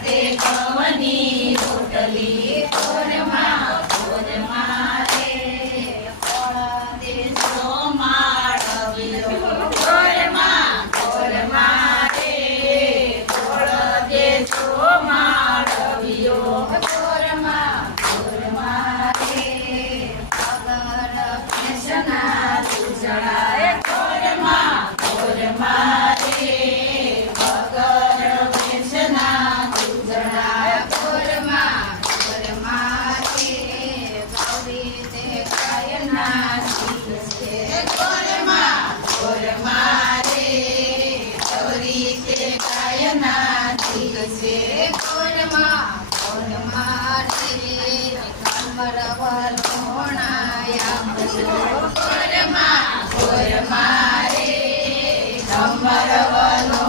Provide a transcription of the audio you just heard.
તે ઘઉંની રોટલી કોરમાં રે દેશો માળવ્યો કોરમાં રે દેશો માળવ્યો કોરમાં રે અગર કૃષ્ણા સુજળાય કોરમાં રે અગર કૃષ્ણા સુજળાય કોરમાં રે ગૌરી તે કાયના શીખશે કોરમાં રે ગૌરી તે કાયના શીખશે કોરમાં રે કમરવલોણાયા કોરમાં રે કમરવલો